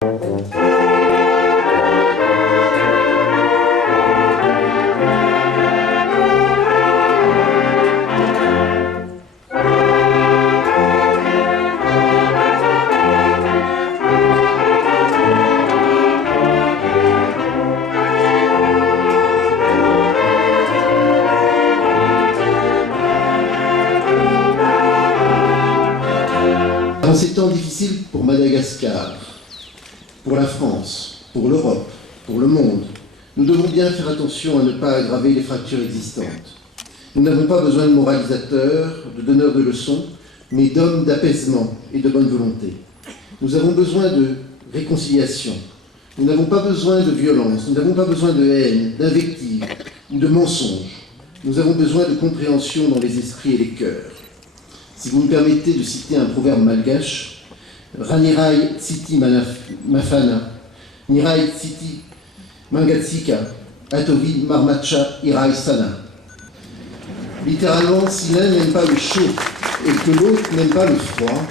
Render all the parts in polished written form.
Dans ces temps difficiles pour Madagascar, pour la France, pour l'Europe, pour le monde, nous devons bien faire attention à ne pas aggraver les fractures existantes. Nous n'avons pas besoin de moralisateurs, de donneurs de leçons, mais d'hommes d'apaisement et de bonne volonté. Nous avons besoin de réconciliation. Nous n'avons pas besoin de violence, nous n'avons pas besoin de haine, d'invective ou de mensonges. Nous avons besoin de compréhension dans les esprits et les cœurs. Si vous me permettez de citer un proverbe malgache, Ranirai Tsiti Mafana, Nirai Tsiti Mangatsika, Atovi Marmacha Irai Sana. Littéralement, si l'un n'aime pas le chaud et que l'autre n'aime pas le froid,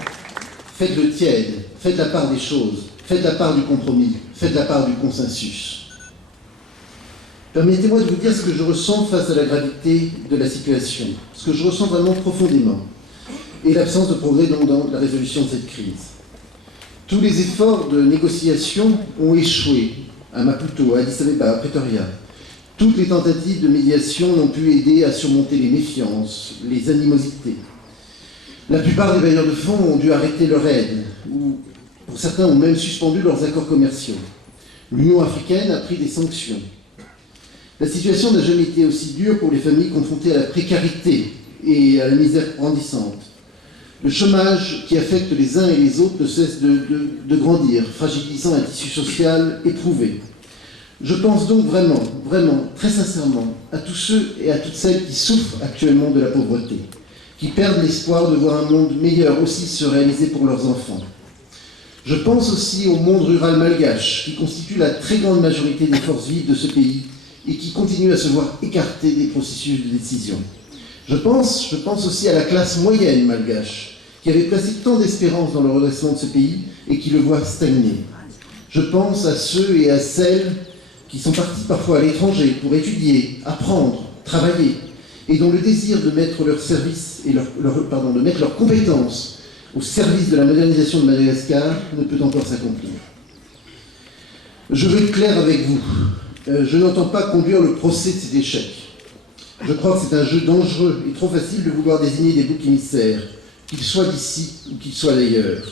faites le tiède, faites la part des choses, faites la part du compromis, faites la part du consensus. Permettez-moi de vous dire ce que je ressens face à la gravité de la situation, ce que je ressens vraiment profondément, et l'absence de progrès donc dans la résolution de cette crise. Tous les efforts de négociation ont échoué à Maputo, à Addis Abeba, à Pretoria. Toutes les tentatives de médiation n'ont pu aider à surmonter les méfiances, les animosités. La plupart des bailleurs de fonds ont dû arrêter leur aide, ou pour certains ont même suspendu leurs accords commerciaux. L'Union africaine a pris des sanctions. La situation n'a jamais été aussi dure pour les familles confrontées à la précarité et à la misère grandissante. Le chômage qui affecte les uns et les autres ne cesse de grandir, fragilisant un tissu social éprouvé. Je pense donc vraiment, très sincèrement, à tous ceux et à toutes celles qui souffrent actuellement de la pauvreté, qui perdent l'espoir de voir un monde meilleur aussi se réaliser pour leurs enfants. Je pense aussi au monde rural malgache, qui constitue la très grande majorité des forces vives de ce pays et qui continue à se voir écarté des processus de décision. Je pense aussi à la classe moyenne malgache, qui avait placé tant d'espérance dans le redressement de ce pays et qui le voit stagner. Je pense à ceux et à celles qui sont partis parfois à l'étranger pour étudier, apprendre, travailler, et dont le désir de mettre leurs services et de mettre leurs compétences au service de la modernisation de Madagascar ne peut encore s'accomplir. Je veux être clair avec vous. Je n'entends pas conduire le procès de cet échec. Je crois que c'est un jeu dangereux et trop facile de vouloir désigner des boucs émissaires, qu'ils soient d'ici ou qu'ils soient d'ailleurs.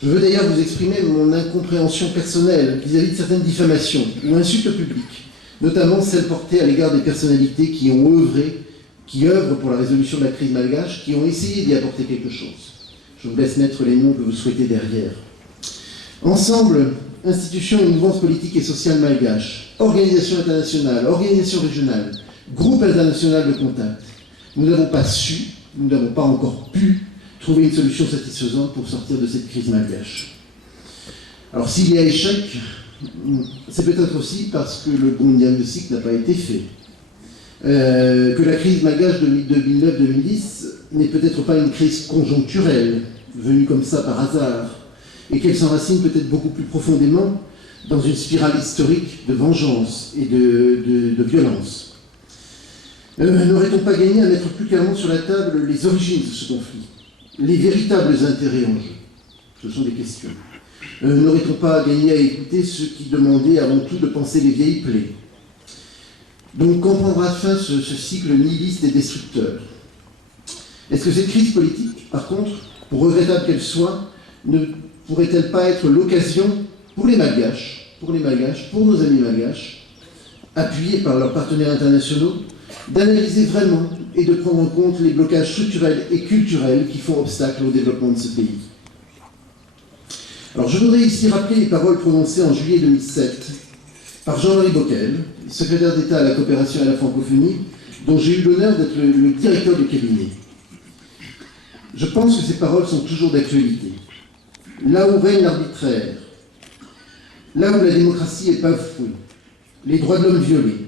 Je veux d'ailleurs vous exprimer mon incompréhension personnelle vis-à-vis de certaines diffamations ou insultes publiques, notamment celles portées à l'égard des personnalités qui œuvrent pour la résolution de la crise malgache, qui ont essayé d'y apporter quelque chose. Je vous laisse mettre les noms que vous souhaitez derrière. Ensemble, institutions et mouvances politiques et sociales malgaches, organisations internationales, organisations régionales, groupes internationaux de contact, nous n'avons pas su, nous n'avons pas encore pu trouver une solution satisfaisante pour sortir de cette crise malgache. Alors s'il y a échec, c'est peut-être aussi parce que le bon diagnostic n'a pas été fait. Que la crise malgache de 2009-2010 n'est peut-être pas une crise conjoncturelle, venue comme ça par hasard, et qu'elle s'enracine peut-être beaucoup plus profondément dans une spirale historique de vengeance et de violence. N'aurait-on pas gagné à mettre plus clairement sur la table les origines de ce conflit, les véritables intérêts en jeu? Ce sont des questions. N'aurait-on pas gagné à écouter ceux qui demandaient avant tout de penser les vieilles plaies? Donc, quand prendra fin ce cycle nihiliste et destructeur? Est-ce que cette crise politique, par contre, pour regrettable qu'elle soit, ne pourrait-elle pas être l'occasion pour les Malgaches, pour nos amis malgaches, appuyés par leurs partenaires internationaux, d'analyser vraiment et de prendre en compte les blocages structurels et culturels qui font obstacle au développement de ce pays? Alors, je voudrais ici rappeler les paroles prononcées en juillet 2007 par Jean-Henri Bockel, secrétaire d'État à la coopération et à la francophonie, dont j'ai eu l'honneur d'être le directeur de cabinet. Je pense que ces paroles sont toujours d'actualité. Là où règne l'arbitraire, là où la démocratie est bafouée, les droits de l'homme violés,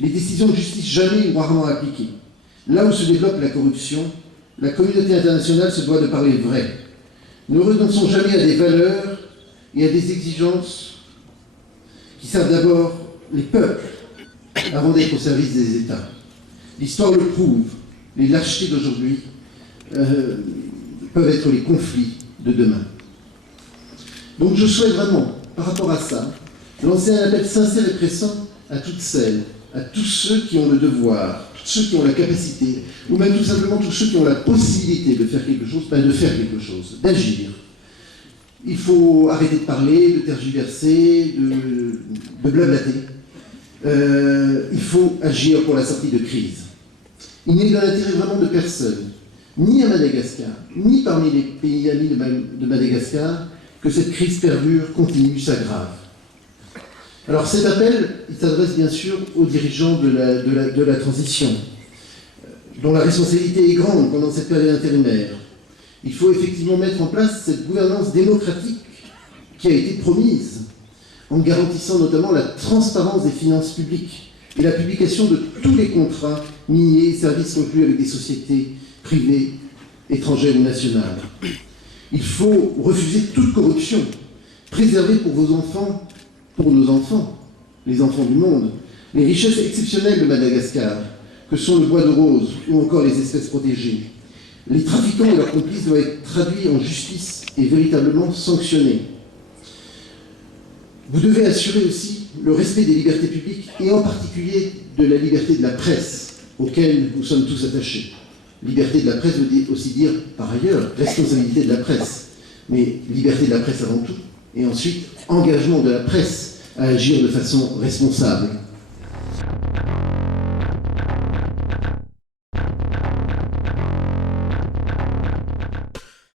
les décisions de justice jamais ou rarement appliquées, là où se développe la corruption, la communauté internationale se doit de parler vrai. Ne renonçons jamais à des valeurs et à des exigences qui servent d'abord les peuples avant d'être au service des États. L'histoire le prouve, les lâchetés d'aujourd'hui peuvent être les conflits de demain. Donc je souhaite vraiment, par rapport à ça, lancer un appel sincère et pressant à toutes celles, à tous ceux qui ont le devoir, tous ceux qui ont la capacité, ou même tout simplement tous ceux qui ont la possibilité de faire quelque chose, de faire quelque chose, d'agir. Il faut arrêter de parler, de tergiverser, de blablater. Il faut agir pour la sortie de crise. Il n'est dans l'intérêt vraiment de personne, ni à Madagascar, ni parmi les pays amis de Madagascar, que cette crise perdure, continue, s'aggrave. Alors cet appel, il s'adresse bien sûr aux dirigeants de la transition, dont la responsabilité est grande pendant cette période intérimaire. Il faut effectivement mettre en place cette gouvernance démocratique qui a été promise, en garantissant notamment la transparence des finances publiques et la publication de tous les contrats miniers et services conclus avec des sociétés privées, étrangères ou nationales. Il faut refuser toute corruption, préserver pour vos enfants, pour nos enfants, les enfants du monde, les richesses exceptionnelles de Madagascar, que sont le bois de rose ou encore les espèces protégées. Les trafiquants et leurs complices doivent être traduits en justice et véritablement sanctionnés. Vous devez assurer aussi le respect des libertés publiques et en particulier de la liberté de la presse, auquel nous sommes tous attachés. Liberté de la presse veut aussi dire, par ailleurs, responsabilité de la presse, mais liberté de la presse avant tout, et ensuite engagement de la presse à agir de façon responsable.